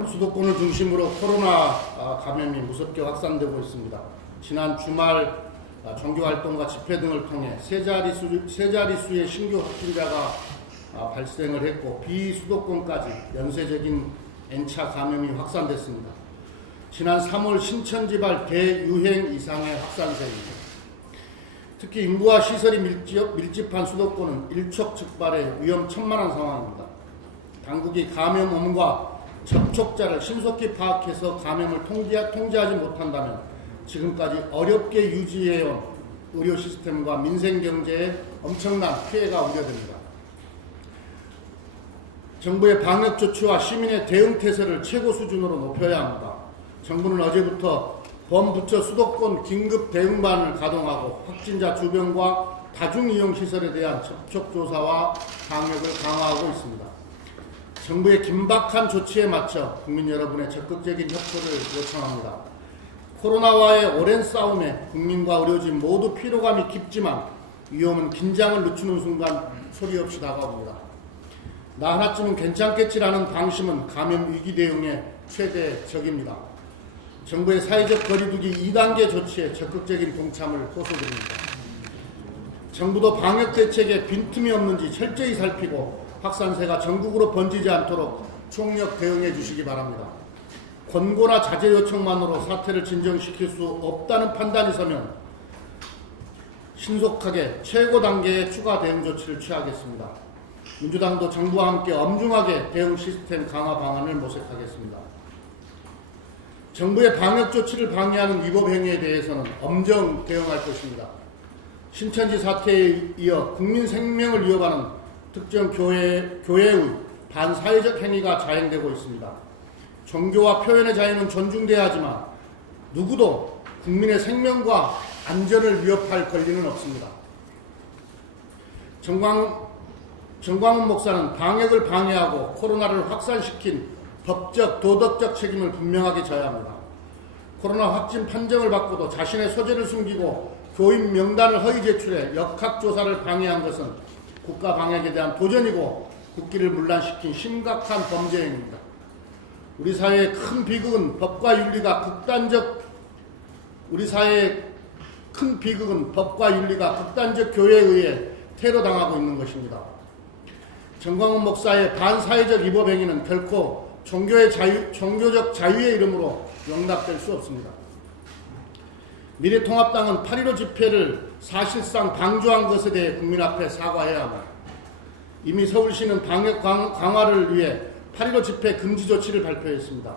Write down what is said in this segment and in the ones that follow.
수도권을 중심으로 코로나 감염이 무섭게 확산되고 있습니다. 지난 주말 종교활동과 집회 등을 통해 세 자릿수의 신규 확진자가 발생을 했고 비수도권까지 연쇄적인 N차 감염이 확산됐습니다. 지난 3월 신천지발 대유행 이상의 확산세입니다. 특히 인구와 시설이 밀집한 수도권은 일촉즉발의 위험천만한 상황입니다. 당국이 감염원과 접촉자를 신속히 파악해서 감염을 통제하지 못한다면 지금까지 어렵게 유지해온 의료 시스템과 민생 경제에 엄청난 피해가 우려됩니다. 정부의 방역 조치와 시민의 대응 태세를 최고 수준으로 높여야 합니다. 정부는 어제부터 범부처 수도권 긴급 대응반을 가동하고 확진자 주변과 다중이용시설에 대한 접촉조사와 방역을 강화하고 있습니다. 정부의 긴박한 조치에 맞춰 국민 여러분의 적극적인 협조를 요청합니다. 코로나와의 오랜 싸움에 국민과 의료진 모두 피로감이 깊지만 위험은 긴장을 늦추는 순간 소리 없이 다가옵니다. 나 하나쯤은 괜찮겠지라는 방심은 감염 위기 대응의 최대 적입니다. 정부의 사회적 거리두기 2단계 조치에 적극적인 동참을 호소드립니다. 정부도 방역 대책에 빈틈이 없는지 철저히 살피고 확산세가 전국으로 번지지 않도록 총력 대응해 주시기 바랍니다. 권고나 자제 요청만으로 사태를 진정시킬 수 없다는 판단이 서면 신속하게 최고 단계의 추가 대응 조치를 취하겠습니다. 민주당도 정부와 함께 엄중하게 대응 시스템 강화 방안을 모색하겠습니다. 정부의 방역 조치를 방해하는 위법 행위에 대해서는 엄정 대응할 것입니다. 신천지 사태에 이어 국민 생명을 위협하는 특정 교회의 반사회적 행위가 자행되고 있습니다. 종교와 표현의 자유는 존중돼야 하지만 누구도 국민의 생명과 안전을 위협할 권리는 없습니다. 정광훈 목사는 방역을 방해하고 코로나를 확산시킨 법적, 도덕적 책임을 분명하게 져야 합니다. 코로나 확진 판정을 받고도 자신의 소재를 숨기고 교인 명단을 허위 제출해 역학조사를 방해한 것은 국가 방역에 대한 도전이고 국기를 문란시킨 심각한 범죄 행위입니다. 우리 사회의 큰 비극은 법과 윤리가 극단적 교회에 의해 테러당하고 있는 것입니다. 정광훈 목사의 반사회적 위법 행위는 결코 종교적 자유의 이름으로 용납될 수 없습니다. 미래통합당은 8.15 집회를 사실상 방조한 것에 대해 국민 앞에 사과해야 합니다. 이미 서울시는 방역 강화를 위해 8.15 집회 금지 조치를 발표했습니다.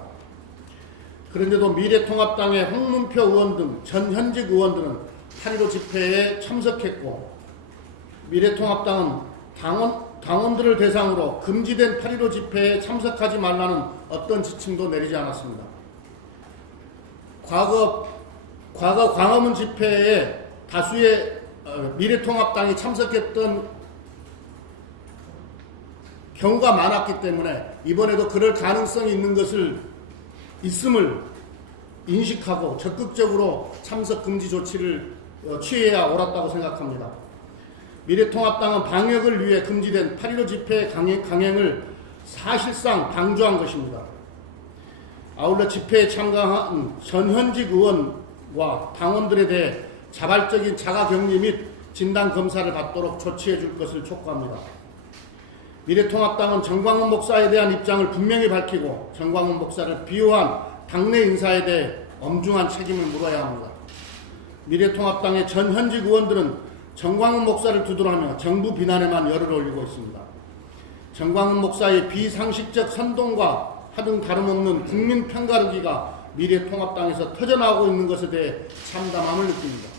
그런데도 미래통합당의 홍문표 의원 등 전 현직 의원들은 8.15 집회에 참석했고 미래통합당은 당원들을 대상으로 금지된 8.15 집회에 참석하지 말라는 어떤 지침도 내리지 않았습니다. 과거 광화문 집회에 다수의 미래통합당이 참석했던 경우가 많았기 때문에 이번에도 그럴 가능성이 있음을 인식하고 적극적으로 참석 금지 조치를 취해야 옳았다고 생각합니다. 미래통합당은 방역을 위해 금지된 8.15 집회의 강행을 사실상 방조한 것입니다. 아울러 집회에 참가한 전현직 의원과 당원들에 대해 자발적인 자가격리 및 진단검사를 받도록 조치해 줄 것을 촉구합니다. 미래통합당은 정광훈 목사에 대한 입장을 분명히 밝히고 정광훈 목사를 비호한 당내 인사에 대해 엄중한 책임을 물어야 합니다. 미래통합당의 전 현직 의원들은 정광훈 목사를 두둔하며 정부 비난에만 열을 올리고 있습니다. 정광훈 목사의 비상식적 선동과 하등 다름없는 국민 편가르기가 미래통합당에서 터져나오고 있는 것에 대해 참담함을 느낍니다.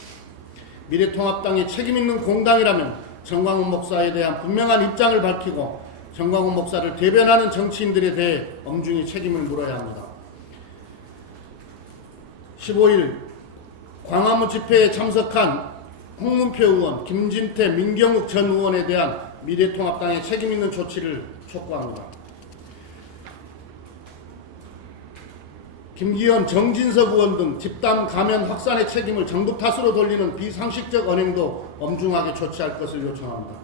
미래통합당이 책임있는 공당이라면 정광훈 목사에 대한 분명한 입장을 밝히고 정광훈 목사를 대변하는 정치인들에 대해 엄중히 책임을 물어야 합니다. 15일 광화문 집회에 참석한 홍문표 의원, 김진태, 민경욱 전 의원에 대한 미래통합당의 책임있는 조치를 촉구합니다. 김기현, 정진석 의원 등 집단 감염 확산의 책임을 정부 탓으로 돌리는 비상식적 언행도 엄중하게 조치할 것을 요청합니다.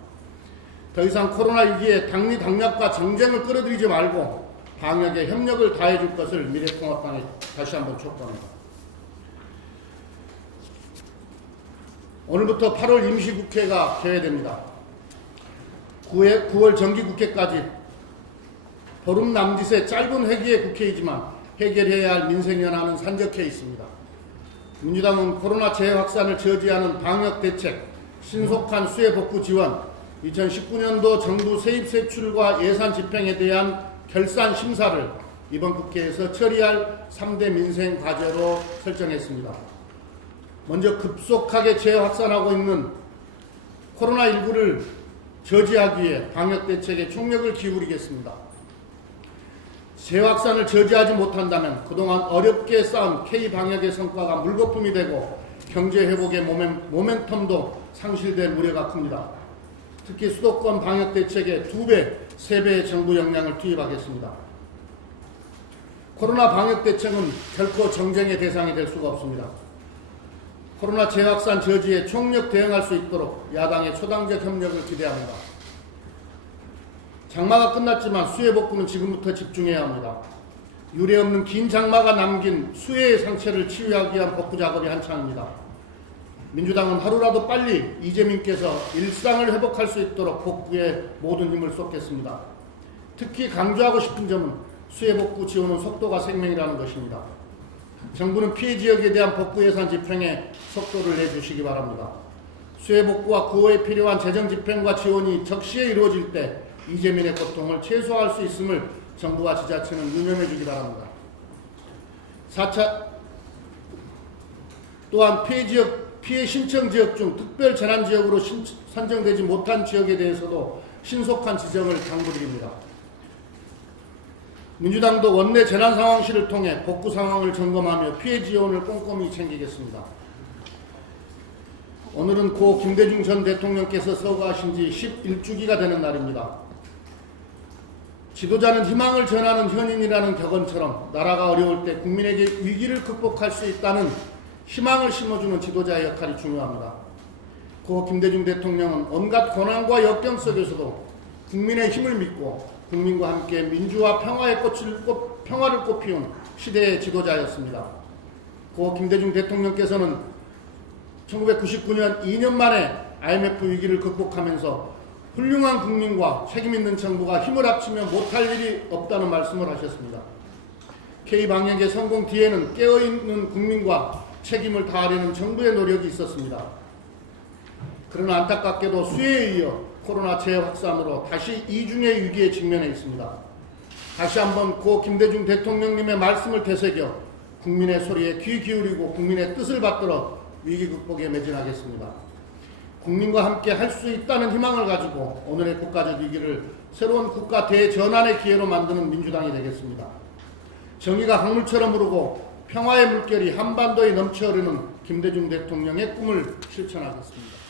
더 이상 코로나 위기에 당리 당략과 정쟁을 끌어들이지 말고 방역에 협력을 다해줄 것을 미래통합당에 다시 한번 촉구합니다. 오늘부터 8월 임시국회가 개회됩니다. 9월 정기국회까지 보름 남짓의 짧은 회기의 국회이지만 해결해야 할 민생 현안은 산적해 있습니다. 민주당은 코로나 재확산을 저지하는 방역대책, 신속한 수혜복구 지원, 2019년도 정부 세입세출과 예산 집행에 대한 결산 심사를 이번 국회에서 처리할 3대 민생 과제로 설정했습니다. 먼저 급속하게 재확산하고 있는 코로나19를 저지하기 위해 방역대책에 총력을 기울이겠습니다. 재확산을 저지하지 못한다면 그동안 어렵게 쌓은 K방역의 성과가 물거품이 되고 경제회복의 모멘텀도 상실될 우려가 큽니다. 특히 수도권 방역대책에 2배, 3배의 정부 역량을 투입하겠습니다. 코로나 방역대책은 결코 정쟁의 대상이 될 수가 없습니다. 코로나 재확산 저지에 총력 대응할 수 있도록 야당의 초당적 협력을 기대합니다. 장마가 끝났지만 수해 복구는 지금부터 집중해야 합니다. 유례 없는 긴 장마가 남긴 수해의 상처를 치유하기 위한 복구 작업이 한창입니다. 민주당은 하루라도 빨리 이재민께서 일상을 회복할 수 있도록 복구에 모든 힘을 쏟겠습니다. 특히 강조하고 싶은 점은 수해 복구 지원은 속도가 생명이라는 것입니다. 정부는 피해 지역에 대한 복구 예산 집행에 속도를 내주시기 바랍니다. 수해 복구와 구호에 필요한 재정 집행과 지원이 적시에 이루어질 때 이재민의 고통을 최소화할 수 있음을 정부와 지자체는 유념해 주기 바랍니다. 4차 또한 피해 신청 지역 중 특별 재난 지역으로 선정되지 못한 지역에 대해서도 신속한 지정을 당부드립니다. 민주당도 원내 재난상황실을 통해 복구 상황을 점검하며 피해 지원을 꼼꼼히 챙기겠습니다. 오늘은 고 김대중 전 대통령께서 서거하신 지 11주기가 되는 날입니다. 지도자는 희망을 전하는 현인이라는 격언처럼 나라가 어려울 때 국민에게 위기를 극복할 수 있다는 희망을 심어주는 지도자의 역할이 중요합니다. 고 김대중 대통령은 온갖 고난과 역경 속에서도 국민의 힘을 믿고 국민과 함께 민주화 평화를 꽃피운 시대의 지도자였습니다. 고 김대중 대통령께서는 1999년 2년 만에 IMF 위기를 극복하면서 훌륭한 국민과 책임있는 정부가 힘을 합치면 못할 일이 없다는 말씀을 하셨습니다. K방역의 성공 뒤에는 깨어있는 국민과 책임을 다하려는 정부의 노력이 있었습니다. 그러나 안타깝게도 수해에 이어 코로나 재확산으로 다시 이중의 위기에 직면해 있습니다. 다시 한번 고 김대중 대통령님의 말씀을 되새겨 국민의 소리에 귀 기울이고 국민의 뜻을 받들어 위기 극복에 매진하겠습니다. 국민과 함께 할 수 있다는 희망을 가지고 오늘의 국가적 위기를 새로운 국가 대전환의 기회로 만드는 민주당이 되겠습니다. 정의가 강물처럼 흐르고 평화의 물결이 한반도에 넘쳐흐르는 김대중 대통령의 꿈을 실천하겠습니다.